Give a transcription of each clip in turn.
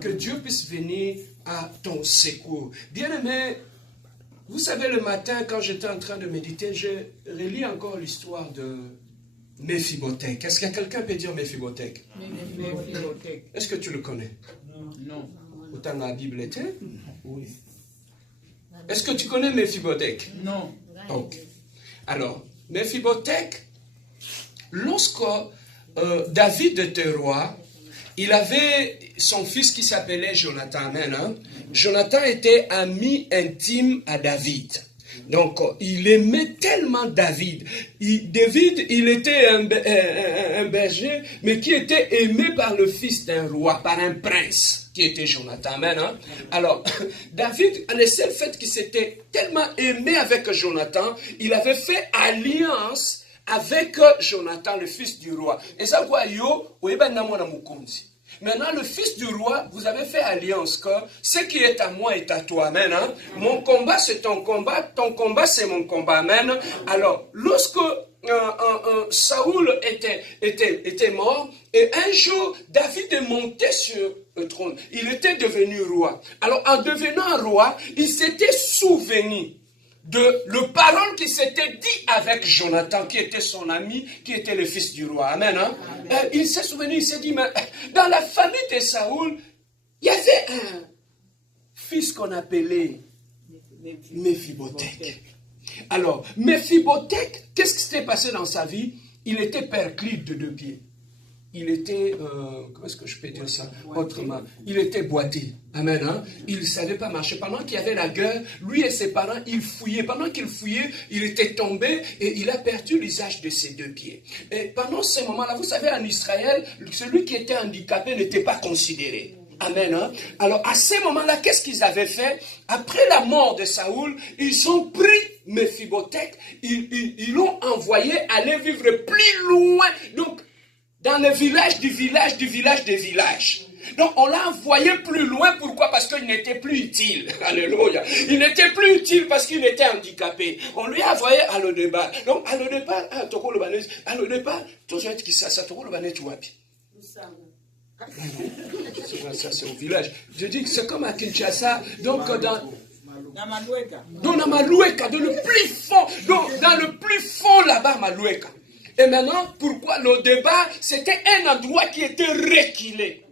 Que Dieu puisse venir à ton secours. Bien-aimé, vous savez, le matin, quand j'étais en train de méditer, je relis encore l'histoire de Méphibothèque. Est-ce que quelqu'un peut dire Méphibothèque? Est-ce que tu le connais? Non. Autant la Bible était? Oui. Est-ce que tu connais Méphibothèque? Non. Ok. Alors, Méphibothèque, lorsque David était roi, il avait son fils qui s'appelait Jonathan. Amen, hein? Jonathan était ami intime à David. Donc, il aimait tellement David. David, il était un berger, mais qui était aimé par le fils d'un roi, par un prince, qui était Jonathan. Amen, hein? Alors, David, le seul fait qu'il s'était tellement aimé avec Jonathan, il avait fait alliance avec Jonathan, le fils du roi. Et ça, quoi, maintenant, le fils du roi, vous avez fait alliance que ce qui est à moi est à toi. Amen. Hein? Mon combat, c'est ton combat, c'est mon combat. Amen. Alors, lorsque Saoul était mort, et un jour, David est monté sur le trône. Il était devenu roi. Alors, en devenant roi, il s'était souvenu de la parole qui s'était dit avec Jonathan, qui était son ami, qui était le fils du roi. Amen. Hein? Il s'est souvenu, il s'est dit, mais dans la famille de Saoul, il y avait un fils qu'on appelait Méphibothèque. Alors, Méphibothèque, qu'est-ce qui s'était passé dans sa vie? Il était perclite de 2 pieds. Il était, comment est-ce que je peux dire ça autrement? Il était boité. Amen. Hein? Il ne savait pas marcher. Pendant qu'il y avait la guerre, lui et ses parents, ils fouillaient. Pendant qu'ils fouillaient, il était tombé et il a perdu l'usage de ses 2 pieds. Et pendant ce moment-là, vous savez, en Israël, celui qui était handicapé n'était pas considéré. Amen. Hein? Alors, à ce moment-là, qu'est-ce qu'ils avaient fait? Après la mort de Saoul, ils ont pris Méphibothèque, ils l'ont envoyé aller vivre plus loin. Donc, dans le village du village du village des villages. Donc, on l'a envoyé plus loin. Pourquoi? Parce qu'il n'était plus utile. Alléluia. Il n'était plus utile parce qu'il était handicapé. On lui a envoyé à Lo-Debar. Donc, à Lo-Debar, tu vas être qui ça? Ça, Toko Lobané, tu vois. Ça, c'est au village. Je dis que c'est comme à Kinshasa. Donc, dans Maloueka, dans le plus fond. Donc, dans le plus fond là-bas, Maloueka. Et maintenant, pourquoi le débat? C'était un endroit qui était reculé.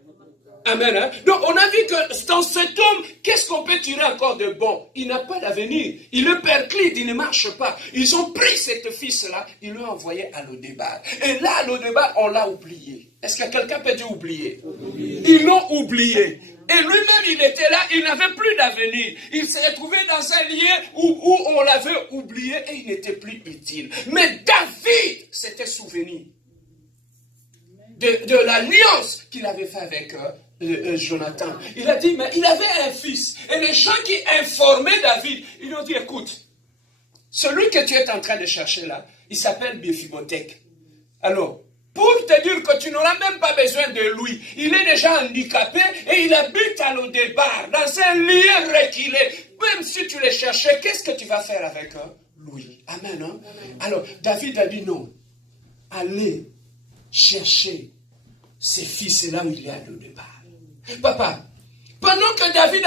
Amen. Hein? Donc, on a vu que dans cet homme, qu'est-ce qu'on peut tirer encore de bon? Il n'a pas d'avenir. Il est perclite, il ne marche pas. Ils ont pris cet fils-là, ils l'ont envoyé à Lo-Debar. Et là, à Lo-Debar, on l'a oublié. Est-ce que quelqu'un peut dire oublier? Ils l'ont oublié. Et lui-même, il était là, il n'avait plus d'avenir. Il s'est retrouvé dans un lieu où on l'avait oublié et il n'était plus utile. Mais David s'était souvenu de l'alliance qu'il avait fait avec Jonathan. Il a dit, mais il avait un fils. Et les gens qui informaient David, ils lui ont dit, écoute, celui que tu es en train de chercher là, il s'appelle Méphibothèque. Alors, pour te dire que tu n'auras même pas besoin de lui. Il est déjà handicapé et il habite à Lo-Debar, dans un lieu reculé. Même si tu le cherchais, qu'est-ce que tu vas faire avec lui? Amen. Hein? Alors, David a dit non. Allez chercher ses fils là où il est à Lo-Debar. Papa, pendant que David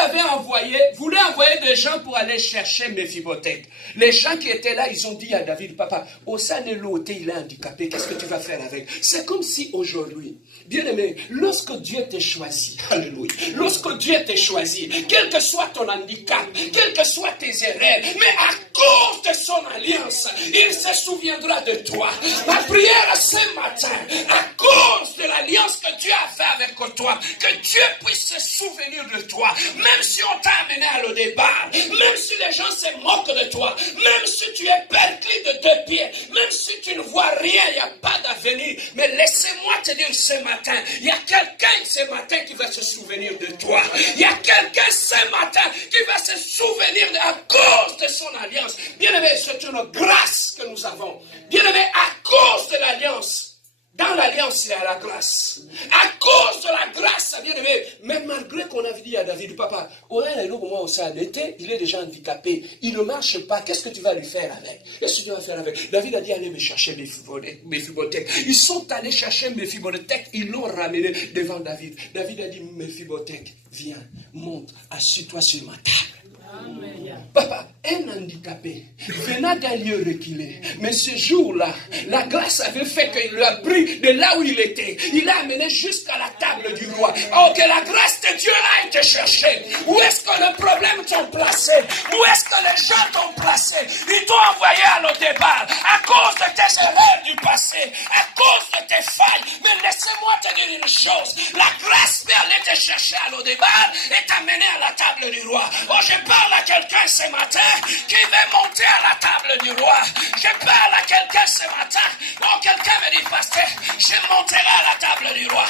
voulait envoyer des gens pour aller chercher Méphibothèque, les gens qui étaient là, ils ont dit à David, papa, Osanelo, il est handicapé, qu'est-ce que tu vas faire avec? C'est comme si aujourd'hui, bien aimé, lorsque Dieu t'a choisi, alléluia, lorsque Dieu t'a choisi, quel que soit ton handicap, quelles que soient tes erreurs, mais à cause de son alliance, il se souviendra de toi. Ma prière ce matin, à cause de l'alliance que Dieu a fait avec toi, que Dieu puisse se souvenir de toi, même si on t'a amené à Lo-Debar, même si les gens se moquent de toi, même si tu es perclé de 2 pieds, même si tu ne vois rien, il n'y a pas d'avenir, mais laissez-moi te dire ce matin, il y a quelqu'un ce matin qui va se souvenir de toi, il y a quelqu'un ce matin qui va se souvenir à cause de son alliance. Bien-aimé, c'est une grâce que nous avons. Bien-aimé, à cause de l'alliance, dans l'alliance, il y a la grâce. À cause de la grâce, bien aimé, même Et malgré qu'on avait dit à David, papa, il est déjà handicapé, il ne marche pas, qu'est-ce que tu vas lui faire avec? Qu'est-ce que tu vas faire avec? David a dit, allez me chercher Méphibosheth. Ils sont allés chercher Méphibosheth, ils l'ont ramené devant David. David a dit, Méphibosheth, viens, monte, assieds-toi sur ma table. Amen. Papa, un handicapé venant d'un lieu reculé, mais ce jour-là, la grâce avait fait qu'il l'a pris de là où il était. Il l'a amené jusqu'à la table du roi. Oh, que la grâce de Dieu a été cherchée. Où est-ce que les problèmes t'ont placé? Où est-ce que les gens t'ont placé? Ils t'ont envoyé à l'au-départ à cause de tes erreurs du passé, à cause de tes failles. Mais laissez-moi te dire une chose. La grâce peut aller te chercher à l'au-départ et t'amener à la table du roi. Oh, je parle à quelqu'un ce matin qui veut monter à la table du roi. Je parle à quelqu'un ce matin. Oh, quelqu'un me dit, pasteur, je monterai à la table du roi.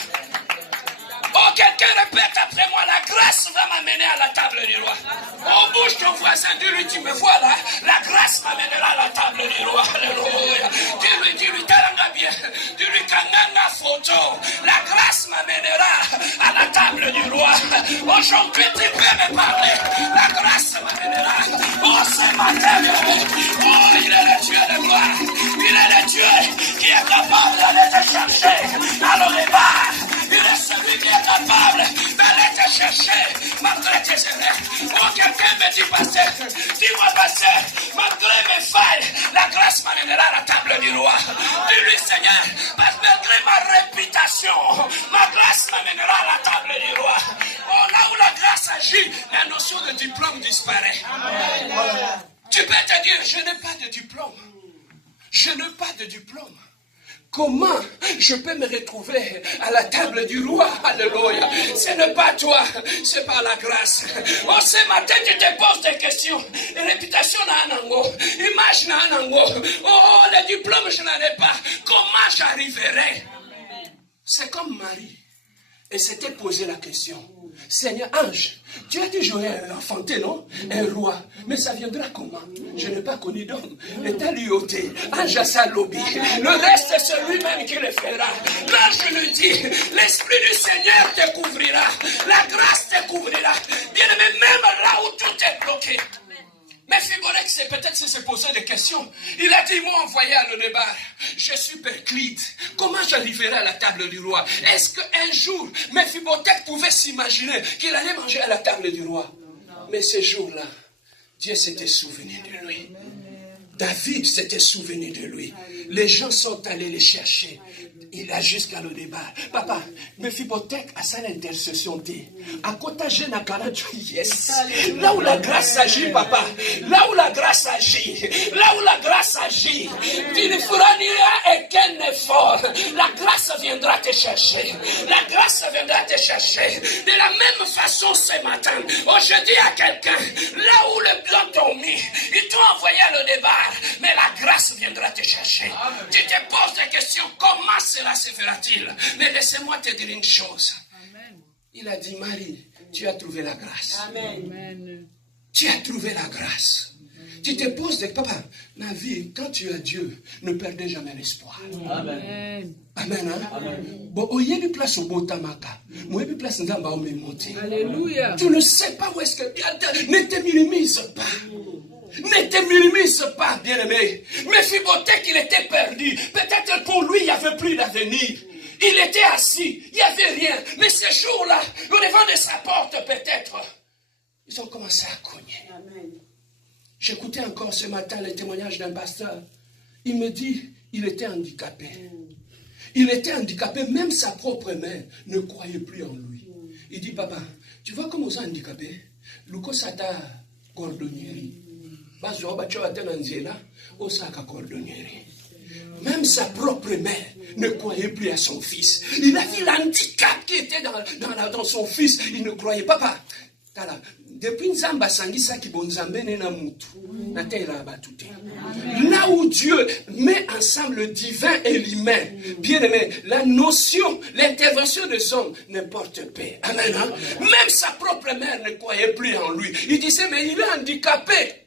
Oh, quelqu'un répète après moi, la grâce va m'amener à la table du roi. Oh, bouge ton voisin, dis-lui, tu me vois là, la grâce m'amènera à la table du roi. Alléluia. Dis-lui, talanga bien. Dis-lui, kanganga photo. La grâce m'amènera à la table du roi. Aujourd'hui, tu peux me parler. La grâce m'amènera. Oh, ce matin, oh, il est le Dieu de gloire. Il est le Dieu qui est capable d'aller te chercher à l'au-départ. Il est celui qui est capable d'aller te chercher malgré tes erreurs. Oh, quelqu'un me dit, pasteur, dis-moi, pasteur, malgré mes failles, la grâce m'amènera à la table du roi. Dis-lui, Seigneur, malgré ma réputation, ma grâce m'amènera à la table du roi. Oh, là où la grâce agit, la notion de diplôme disparaît. Amen. Tu peux te dire, je n'ai pas de diplôme. Je n'ai pas de diplôme. Comment je peux me retrouver à la table du roi? Alléluia. Ce n'est pas toi, c'est par la grâce. Oh, ce matin, tu te poses des questions. Réputation n'a un ango, image n'a un ango. Oh, le diplôme, je n'en ai pas. Comment j'arriverai? C'est comme Marie. Et s'était posé la question. Seigneur, ange, tu as dit j'aurai un enfanté, non? Un roi. Mais ça viendra comment? Je n'ai pas connu d'homme. Et t'as lui ôté. Ange à sa lobby. Le reste, c'est lui-même qui le fera. L'ange lui dit, l'Esprit du Seigneur te couvrira. La grâce te couvrira. Bien aimé, même là où tout est bloqué. Mais Méphibosheth, c'est peut-être s'il s'est posé des questions. Il a dit, moi envoyé à l'au-départ, je suis perclite. Comment j'arriverai à la table du roi? Est-ce qu'un jour, Méphibosheth pouvait s'imaginer qu'il allait manger à la table du roi? Mais ce jour-là, Dieu s'était souvenu de lui. David s'était souvenu de lui. Les gens sont allés le chercher. Il a jusqu'à le débat. Papa, Méphibosheth a ça l'intercession. À côté, j'ai un yes. Là où la grâce agit, papa. Là où la grâce agit. Là où la grâce agit. Tu ne feras aucun effort. La grâce viendra te chercher. La grâce viendra te chercher. De la même façon ce matin. Oh, je dis à quelqu'un, là où les blancs t'ont mis, ils t'ont envoyé à le départ. Mais la grâce viendra te chercher. Amen. Tu te poses des questions. Comment cela se fera-t-il? Mais laissez-moi te dire une chose. Amen. Il a dit, Marie, tu as trouvé la grâce. Amen. Tu as trouvé la grâce. Tu te poses des... Papa, ma vie, quand tu as Dieu, ne perdez jamais l'espoir. Amen. Amen. Hein? Amen. Bon, il y a une place au Botamaka. Moi, il y a une place dans le monter. Alléluia. Tu ne sais pas où est-ce que... Ne te minimise pas. Ne te minimise pas, bien-aimé. Méphibosheth, il était perdu. Peut-être pour lui, il n'y avait plus d'avenir. Il était assis, il n'y avait rien. Mais ce jour-là, au devant de sa porte, peut-être, ils ont commencé à cogner. Amen. J'écoutais encore ce matin le témoignage d'un pasteur. Il me dit, il était handicapé. Il était handicapé, même sa propre mère ne croyait plus en lui. Il dit, papa, tu vois comment on est handicapé? Luko Sata cordonnieri. Même sa propre mère ne croyait plus à son fils. Il a vu l'handicap qui était dans son fils. Il ne croyait pas. Papa, depuis Nzamba Sangisa qui bonzambe nena mutu. Là où Dieu met ensemble le divin et l'humain, bien aimé, la notion, l'intervention des hommes ne porte paix. Amen. Hein? Même sa propre mère ne croyait plus en lui. Il disait, mais il est handicapé.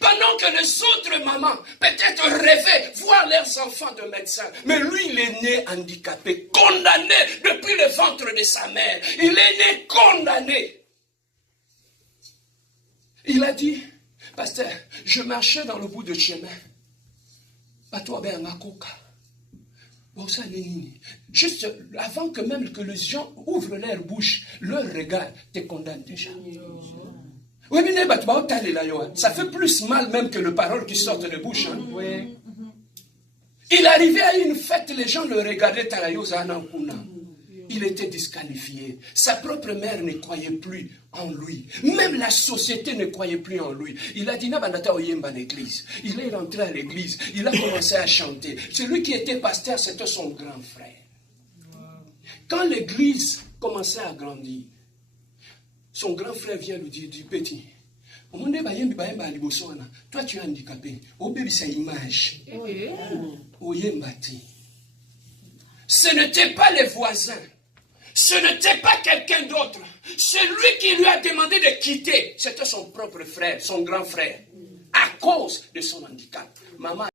Pendant que les autres mamans, peut-être rêvaient voir leurs enfants de médecins. Mais lui, il est né handicapé, condamné depuis le ventre de sa mère. Il est né condamné. Il a dit, pasteur, je marchais dans le bout de chemin. Juste avant que même que les gens ouvrent leur bouche, leur regard te condamne déjà. Ça fait plus mal même que les paroles qui sortent de bouche. Hein? Oui. Il arrivait à une fête, les gens le regardaient. Il était disqualifié. Sa propre mère ne croyait plus en lui. Même la société ne croyait plus en lui. Il a dit, l'église. Il est rentré à l'église. Il a commencé à chanter. Celui qui était pasteur, c'était son grand frère. Quand l'église commençait à grandir, son grand frère vient lui dire, du petit, toi tu es handicapé. Sa image. Ce n'était pas les voisins. Ce n'était pas quelqu'un d'autre. Celui qui lui a demandé de quitter, c'était son propre frère, son grand frère, à cause de son handicap. Maman